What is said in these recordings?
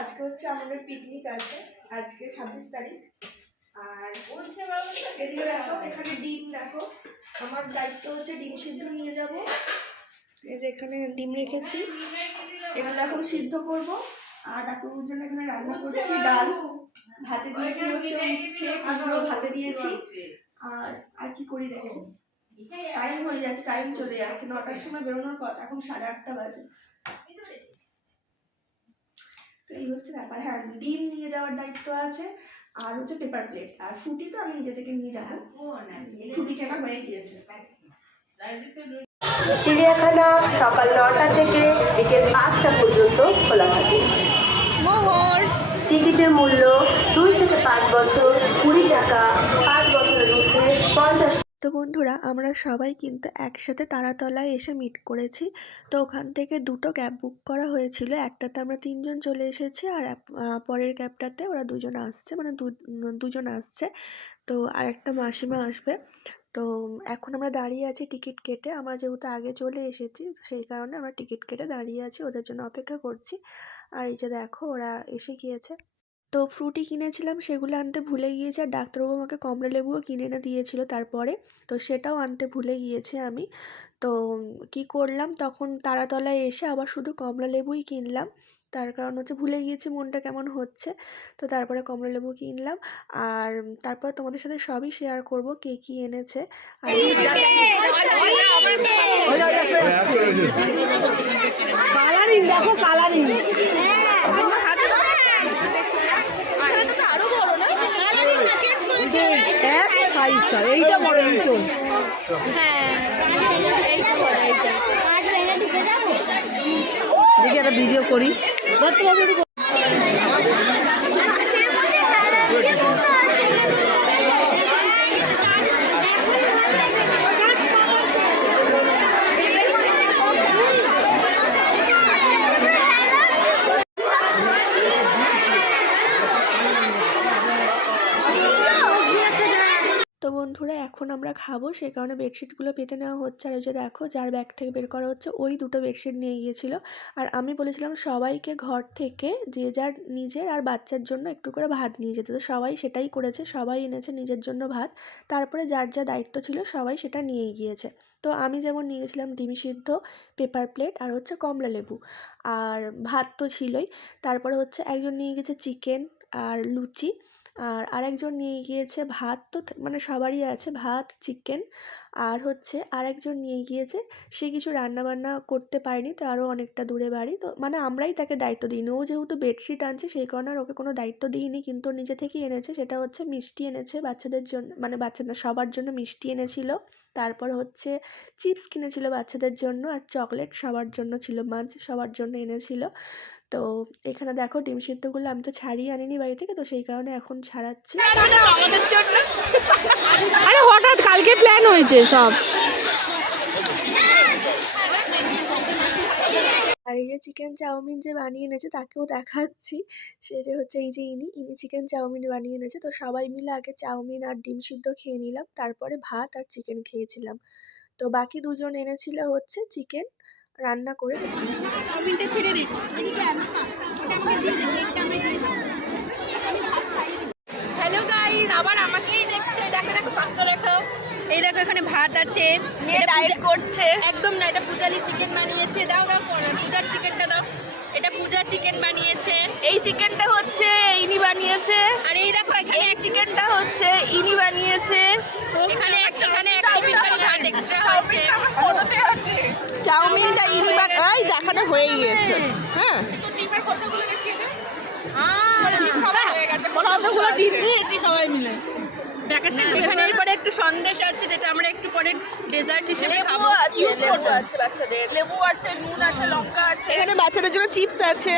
আজকে হচ্ছে আমাদের পিকনিক আছে, আজকে 26 তারিখ। আর এদিকে দেখো, এখানে ডিম দেখো, আমার দায়িত্ব হচ্ছে ডিম সিদ্ধ নিয়ে যাব। এই যে এখানে ডিম রেখেছি, এগুলো এখন সিদ্ধ করব। আর ডাকুর জন্য এখানে রান্না করছি ডাল, ভাতে দিয়েছি হচ্ছে উচ্ছে, কুমড়ো ভাতে দিয়েছি। আর কি করি দেখো, টাইম হয়ে যাচ্ছে, টাইম চলে যাচ্ছে, 9টার সময় বেরোনোর কথা, এখন 8:30 বাজে। এই হচ্ছে ব্যাপার। হ্যাঁ, ডিম নিয়ে যাওয়ার দায়িত্ব আছে, আর হচ্ছে পেপার প্লেট, আর ফ্রুটি তো আমি নিজে থেকে নিয়ে যাবো, ফ্রুটি কেনা হয়ে গিয়েছে। চিড়িয়াখানা সকাল 9টা থেকে বিকেল 5টা পর্যন্ত খোলা থাকে। টিকিটের মূল্য 2 থেকে 5 বছর 20 টাকা, 5 বছরের মধ্যে 50। তো বন্ধুরা, আমরা সবাই কিন্তু একসাথে তারাতলায় এসে মিট করেছি। তো ওখান থেকে দুটো ক্যাব বুক করা হয়েছিল, একটাতে আমরা 3 জন চলে এসেছি, আর পরের ক্যাবটাতে ওরা 2 জন আসছে, মানে দুজন আসছে। তো আর একটা মাসিমা আসবে। তো এখন আমরা দাঁড়িয়ে আছি টিকিট কেটে, আমরা যেহেতু আগে চলে এসেছি সেই কারণে আমরা টিকিট কেটে দাঁড়িয়ে আছি, ওদের জন্য অপেক্ষা করছি। আর এই যে দেখো ওরা এসে গিয়েছে। তো ফ্রুটি কিনেছিলাম, সেগুলো আনতে ভুলে গিয়েছি, আর ডাক্তারবাবু আমাকে কমলা লেবুও কিনে এনে দিয়েছিল তারপরে, তো সেটাও আনতে ভুলে গিয়েছি আমি। তো কি করলাম, তখন তারাতলায় এসে আবার শুধু কমলা লেবুই কিনলাম, তার কারণ হচ্ছে ভুলে গিয়েছি, মনটা কেমন হচ্ছে। তো তারপরে কমলা লেবু কিনলাম, আর তারপর তোমাদের সাথে সবই শেয়ার করব কে কী এনেছে। আর কালারিং দেখো, কালারিং এইটা বড়, এই চল দেখি একটা ভিডিও করি। তো বন্ধুরা, এখন আমরা খাবো, সেই কারণে বেডশিটগুলো পেতে নেওয়া হচ্ছে। আর ওই যে দেখো, যার ব্যাগ থেকে বের করা হচ্ছে ওই দুটো বেডশিট নিয়ে গিয়েছিল। আর আমি বলেছিলাম সবাইকে ঘর থেকে যে যার নিজের আর বাচ্চার জন্য একটু করে ভাত নিয়ে যেতে, তো সবাই সেটাই করেছে, সবাই এনেছে নিজের জন্য ভাত। তারপরে যার যা দায়িত্ব ছিল সবাই সেটা নিয়েই গিয়েছে। তো আমি যেমন নিয়ে গেছিলাম ডিম সিদ্ধ, পেপার প্লেট, আর হচ্ছে কমলা লেবু, আর ভাত তো ছিলই। তারপরে হচ্ছে একজন নিয়ে গেছে চিকেন আর লুচি, আর আরেকজন নিয়ে গিয়েছে ভাত, তো মানে সবারই আছে ভাত, চিকেন। আর হচ্ছে আরেকজন নিয়ে গিয়েছে, সে কিছু রান্নাবান্না করতে পারেনি, তো আরও অনেকটা দূরে বাড়ি, তো মানে আমরাই তাকে দায়িত্ব দিইনি, ও যেহেতু বেডশিট আনছে সেই কারণে আর ওকে কোনো দায়িত্ব দিইনি, কিন্তু নিজে থেকেই এনেছে। সেটা হচ্ছে মিষ্টি এনেছে বাচ্চাদের জন্য, মানে বাচ্চাদের সবার জন্য মিষ্টি এনেছিল। তারপর হচ্ছে চিপস কিনেছিল বাচ্চাদের জন্য, আর চকলেট সবার জন্য ছিল, মাছ সবার জন্য এনেছিল। তো এখানে দেখো ডিম সিদ্ধগুলো আমি তো ছাড়িয়ে আনিনি বাড়ি থেকে, তো সেই কারণে এখন ছাড়াচ্ছি। আরে হঠাৎ কালকে প্ল্যান হয়েছে সব। আর এই যে চিকেন চাউমিন যে বানিয়ে এনেছে তাকেও দেখাচ্ছি, সে যে হচ্ছে এই যে ইনি চিকেন চাউমিন বানিয়ে এনেছে। তো সবাই মিলে আগে চাউমিন আর ডিম সিদ্ধ খেয়ে নিলাম, তারপরে ভাত আর চিকেন খেয়েছিলাম। তো বাকি দুজন এনেছিল হচ্ছে চিকেন রান্না করে। চাউমিনটা ছেড়ে দিই। হ্যালো গাইস, আবার আমাকেই দেখছে, দেখো দেখো পাত্র দেখো, এই দেখো এখানে ভাত আছে, মেয়ে ডায়েট করছে। একদম না, এটা পূজালি চিকেন বানিয়েছে, দাও দাও পূজার চিকেনটা দাও। এটা পূজা চিকেন বানিয়েছে, এই চিকেনটা হচ্ছে ইনি বানিয়েছে, আর এই দেখো এখানে এই চিকেনটা হচ্ছে ইনি বানিয়েছে। এখানে একটা ভাত এক্সট্রা হয়েছে, চাউমিনটা ইনি এই দেখাটা হয়ে গিয়েছে। হ্যাঁ, সবাই মিলে এখানে। এরপরে একটু সন্দেশ আছে, যেটা আমরা একটু পরে ডেজার্ট হিসেবে খাবো। লেবু আছে বাচ্চাদের, লেবু আছে, নুন আছে, লঙ্কা আছে। এখানে বাচ্চাদের জন্য চিপস আছে,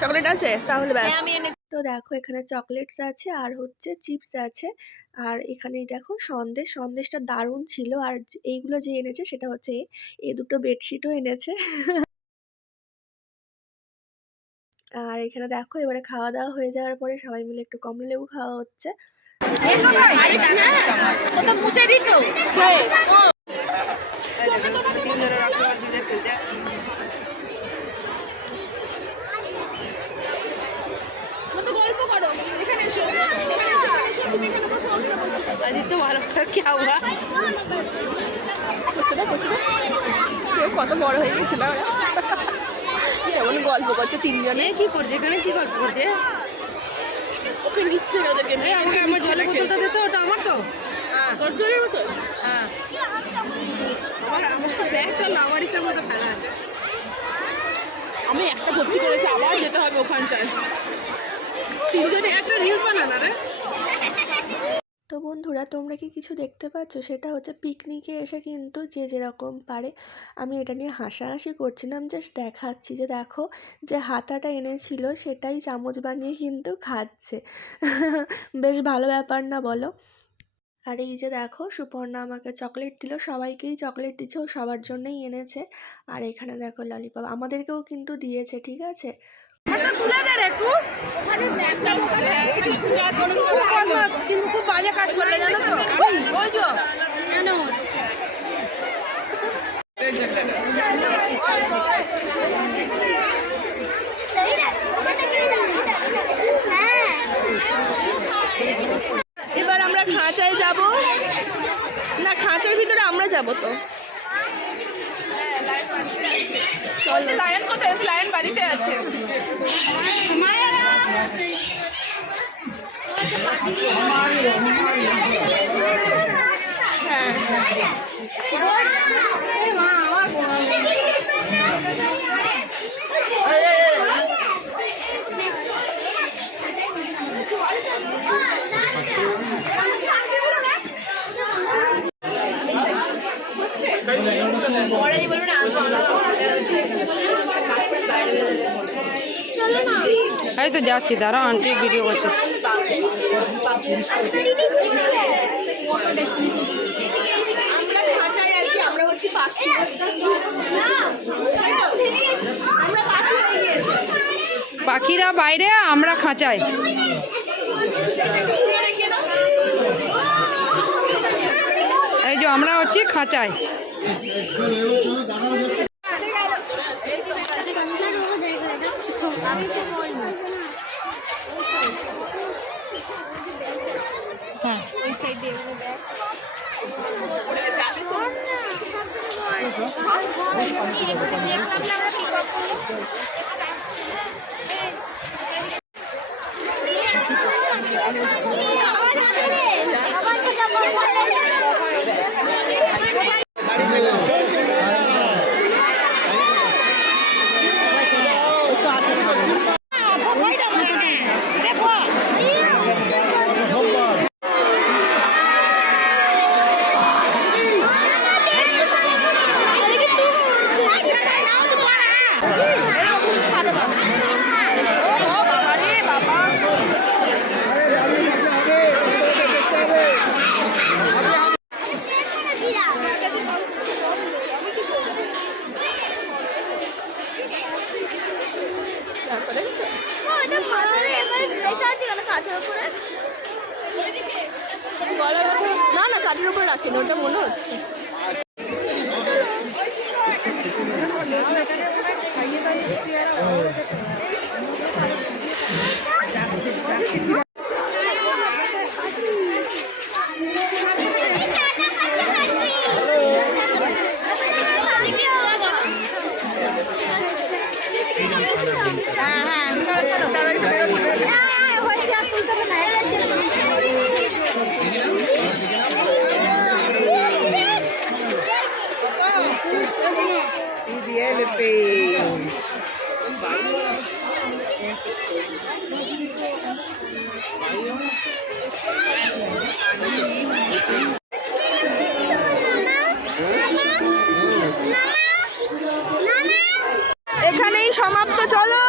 চকলেট আছে, তাহলে ব্যাস। আমি এনে তো দেখো এখানে চকলেটস আছে আর হচ্ছে চিপস আছে, আর এখানে দেখো সন্দেশটা দারুণ ছিল। আর এইগুলো যে এনেছে সেটা হচ্ছে এই দুটো বেডশিটও এনেছে। আর এখানে দেখো এবারে খাওয়া দাওয়া হয়ে যাওয়ার পরে সবাই মিলে একটু কমলা লেবু খাওয়া হচ্ছে। क्या हुआ কত বড় হয়ে গেছে না কেমন গল্প করছে তিনজনে কি করছে এখানে কি গল্প করছে ওকে নিচ্ছে না ওদেরকে আমাকে আমার জলের বোতলটা দিতে ওটা আমার তো হ্যাঁ তোর জলের বোতল হ্যাঁ আমার ব্যাগটা লাভারিসের মতো ফেলা আছে আমি একটা ভর্তি করেছি আবার যেতে হবে ওখানটায় তিনজনে একটা রিলস বানানা রে। তো বন্ধুরা তোমরা কি কিছু দেখতে পাচ্ছ, সেটা হচ্ছে পিকনিকে এসে কিন্তু যে যেরকম পারে, আমি এটা নিয়ে হাসাহাসি করছিলাম, জাস্ট দেখাচ্ছি যে দেখো যে হাতাটা এনেছিল সেটাই চামচ বানিয়ে কিন্তু খাচ্ছে। বেশ ভালো ব্যাপার না বলো? আর এই যে দেখো সুপর্ণা আমাকে চকলেট দিল, সবাইকেই চকলেট দিচ্ছে, ও সবার জন্যই এনেছে। আর এখানে দেখো ললিপপ আমাদেরকেও কিন্তু দিয়েছে, ঠিক আছে। তুলে দে রে খুব ওখানে ব্যাগটা খুব বাজে কাজ করলে জানো তো ওই যে কেন এবার আমরা খাঁচায় যাব না, খাঁচার ভিতরে আমরা যাব তো। লায়ন কোথায় আছে? লায়ন বাড়িতে আছে। এই তো যাচ্ছি দাঁড়া আন্টি ভিডিও করছে আমরা খাঁচায় আছি, আমরা হচ্ছে পাখি। আমরা পাখি হয়ে গিয়েছি। পাখিরা বাইরে আমরা খাঁচায় এই যে আমরা হচ্ছি খাঁচায় না না, কাঠের উপর রাখেন, ওটা মনে হচ্ছে। এখানেই সমাপ্ত, চলো।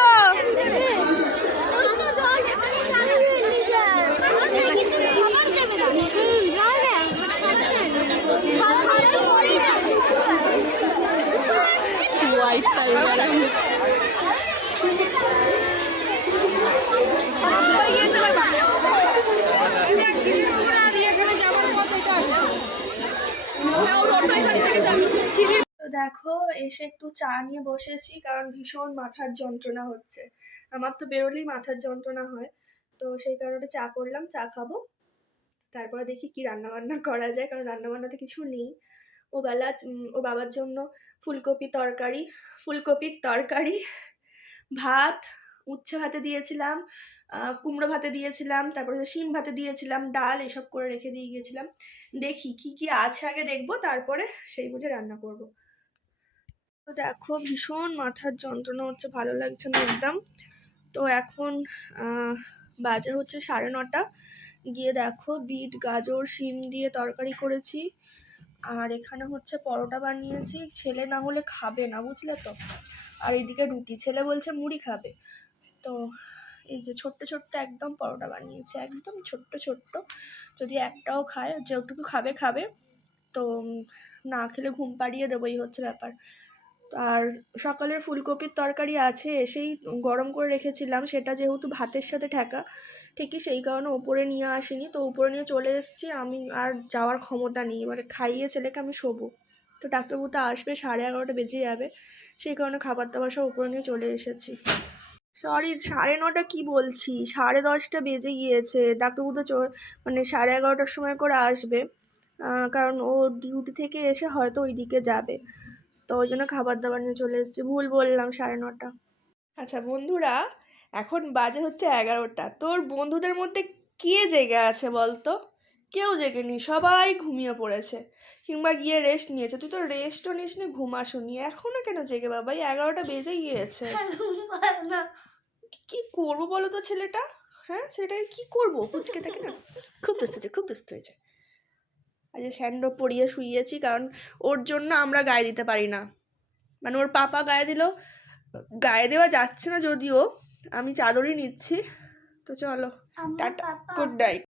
ওয়াইফাই তো দেখো এসে একটু চা নিয়ে বসেছি, কারণ ভীষণ মাথার যন্ত্রণা হচ্ছে। আমার তো বেরোলেই মাথার যন্ত্রণা হয়, তো সেই কারণে চা করলাম, চা খাবো। তারপরে দেখি কি রান্নাবান্না করা যায়, কারণ রান্নাবান্নাতে কিছু নেই। ও বাবার জন্য ফুলকপির তরকারি, ভাত, উচ্ছে ভাতে দিয়েছিলাম, কুমড়ো ভাতে দিয়েছিলাম, তারপরে শিম ভাতে দিয়েছিলাম, ডাল এসব করে রেখে দিয়ে গিয়েছিলাম। দেখি কি কি আছে আগে দেখবো, তারপরে সেই বুঝে রান্না করব। তো দেখো ভীষণ মাথার যন্ত্রণা হচ্ছে, ভালো লাগছে না একদম। তো এখন বাজে হচ্ছে 9:30। গিয়ে দেখো বিট গাজর শিম দিয়ে তরকারি করেছি, আর এখানে হচ্ছে পরোটা বানিয়েছি। ছেলে না হলে খাবে না, বুঝলে তো। আর এইদিকে রুটি, ছেলে বলছে মুড়ি খাবে। তো এই যে ছোট্ট ছোট্ট একদম পরোটা বানিয়েছি, একদম ছোট্ট ছোট্ট, যদি একটাও খায়, যেটুকু খাবে খাবে, তো না খেলে ঘুম পাড়িয়ে দেবো, এই হচ্ছে ব্যাপার। আর সকালের ফুলকপির তরকারি আছে, এসেই গরম করে রেখেছিলাম, সেটা যেহেতু ভাতের সাথে ঠেকা, ঠিকই সেই কারণে ওপরে নিয়ে আসিনি। তো উপরে নিয়ে চলে এসেছি, আমি আর যাওয়ার ক্ষমতা নেই, এবারে খাইয়ে ছেলেকে আমি শোবো। তো ডাক্তারবাবু তো আসবে, 11:30 বেজে যাবে, সেই কারণে খাবার দাবার সব উপরে নিয়ে চলে এসেছি। সরি, 9:30 কি বলছি, 10:30 বেজে গিয়েছে। ডাক্তারবাবু তো মানে 11:30 সময় করে আসবে, কারণ ও ডিউটি থেকে এসে হয়তো ওইদিকে যাবে। তো ওই জন্য খাবার দাবার নিয়ে চলে এসেছি, ভুল বললাম 9:30। আচ্ছা বন্ধুরা, এখন বাজে হচ্ছে 11টা। তোর বন্ধুদের মধ্যে কে জেগে আছে বলতো? কেউ জেগেনি, সবাই ঘুমিয়ে পড়েছে, কিংবা গিয়ে রেস্ট নিয়েছে। তুই তো রেস্টও নিস নি, ঘুমাসনি, এখনো কেন জেগে বাবা? 11টা বেজে গিয়েছে। কি করবো বলো তো ছেলেটা? হ্যাঁ, ছেলেটাকে কি করবো? পুচকে থাকে না, খুব দুষ্ট হয়েছে। আজ স্যান্ডো পরিয়ে শুইয়েছি, কারণ ওর জন্য আমরা গায়ে দিতে পারি না, মানে ওর পাপা গায়ে দিল, গায়ে দেওয়া যাচ্ছে না যদিও, আমি চাদরই নিচ্ছি। তো চলো, টাটা, গুড নাইট।